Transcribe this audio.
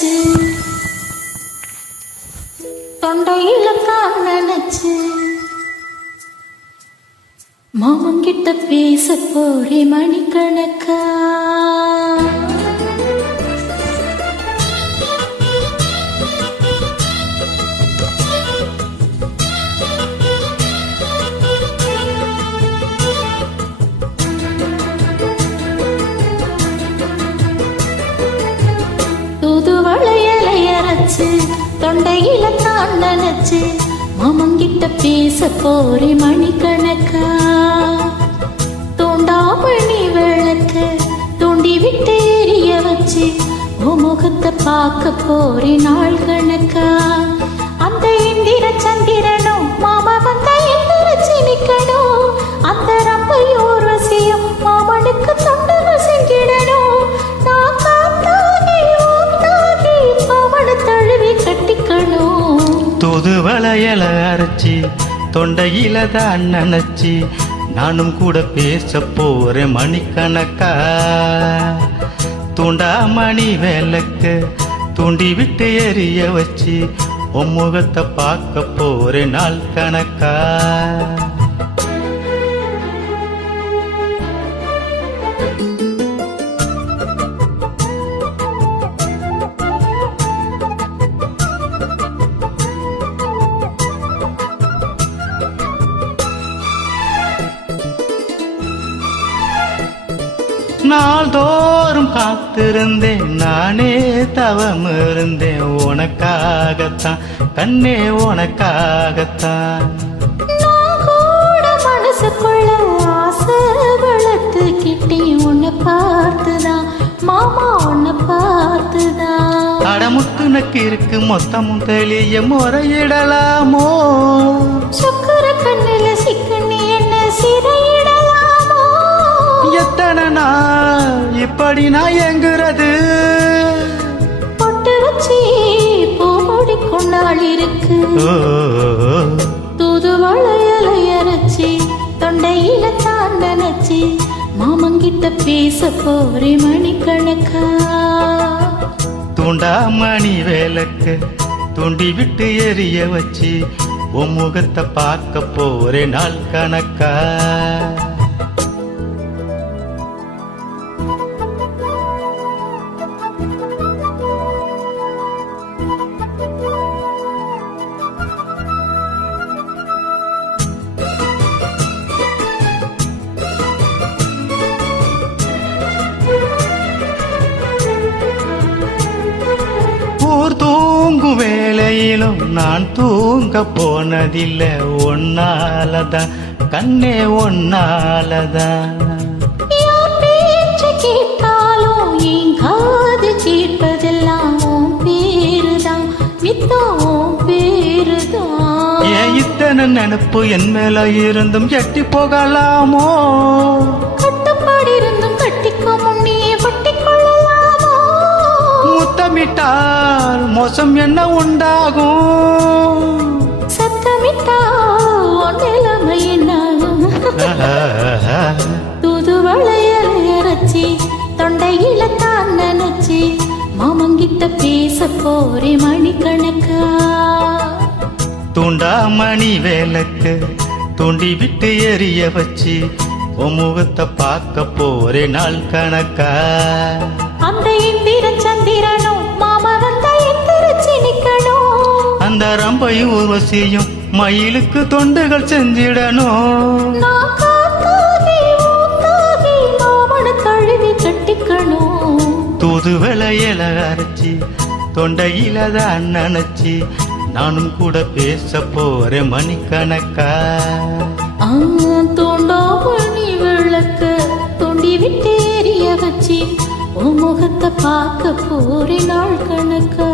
அரைச்சு தொண்டையில தான் நினைச்சு மாமங்கிட்ட பேச போறே மணிக்கணக்கா. தூதுவளையலை அரைச்சு தொண்டையில தான் நினைச்சு மாமங்கிட்ட பேச போறே மணிக்கணக்கா. தூண்டாமணி விளக்க தூண்டி விட்டு எரிய வச்சு உன் முகத்தை பார்க்க போறே நாள் கணக்கா. அந்த இந்திர சந்திரனும் மாமா வந்த எந்திரச்சி நிக்கணும். அந்த ரப்பையோர் வசியம் மாமனுக்கு தொண்டர்கள் செஞ்சிடணும். நான் காத்தாகி ஊத்தாகி மாமனை தழுவி கட்டிக்கணும். தூதுவளையல அரைச்சி தொண்டையில தான் நினைச்சி நானும் கூட பேச போறேன் மணிக்கணக்கா. தூண்டாமணி விளக்கு தூண்டி விட்டு எரிய வச்சு உன் முகத்தை பார்க்க போறேன் நாள் கணக்கா. நாள்தோறும் காத்திருந்தேன் நானே தவம் இருந்தேன் உனக்காகத்தான் கண்ணே உனக்காகத்தான். மனசுக்குள்ள ஆசை வளர்த்துக்கிட்டே உன்னை பார்த்துதான் மாமா உன்னை பார்த்துதான். அடமுத்துனக்கு இருக்கு மொத்தமும் தெளிய முறையிடலாமோ. சுக்கர கண்ணில சிக்கனி என்ன சிறையிடலாமோ. எத்தனை நாள் இப்படி நான் எங்குறது. பொட்டு வச்சு பூ முடிக்கும் நாள் இருக்கு. தூதுவளையலை அரைச்சி தொண்டையில தான் நினைச்சி மாமங்கிட்ட பேச போறே மணிக்கணக்கா. தூண்டாமணி விளக்கு தூண்டி விட்டு எரிய வச்சு உன் முகத்தை பார்க்க போறே நாள் கணக்கா. தூங்கும் வேளையிலும் நான் தூங்க போனதில்லை ஒன்னாலதான் கண்ணே ஒன்னாலதான். கேட்டாலும் என் காது கேட்பதெல்லாம் உன் பேருதான் மித்தம் உன் பேருதான். ஏன் இத்தனை நினைப்பு என் மேல இருந்தும் எட்டி போகலாமோ. கட்டுப்பாடு இருந்தும் கட்டிக்க முன்னே பட்டிக்கொள்ளலாமோ. முத்தமிட்டால் மோசம் என்ன உண்டாகும். சத்தமிட்டால் உன் நிலைமை என்னாகும். தூதுவளையலை அரைச்சி தொண்டையில தான் நினைச்சி மாமங்கிட்ட பேச போறே மணிக்கணக்கா. தூண்டாமணி விளக்கு தூண்டி விட்டு எரிய வச்சு உன் முகத்தை பார்க்க போறே நாள் கணக்கா. அந்த இந்திர சந்திரனும் மாமா வந்த எந்திரச்சி நிக்கணும். அந்த ரம்பையும் உர்வசியும் மயிலுக்கு தொண்டுகள் செஞ்சிடணும். நான் காத்தாகி ஊத்தாகி மாமனை தழுவி கட்டிக்கணும். தூதுவளையல அரைச்சி தொண்டையில தான் நினைச்சி நானும் கூட பேச போறேன் மணிக்கணக்கா. தோண்டாமணி விளக்க தோண்டி விட்டு எரிய வச்சு உன் முகத்தை பார்க்க போறே நாள் கணக்கா.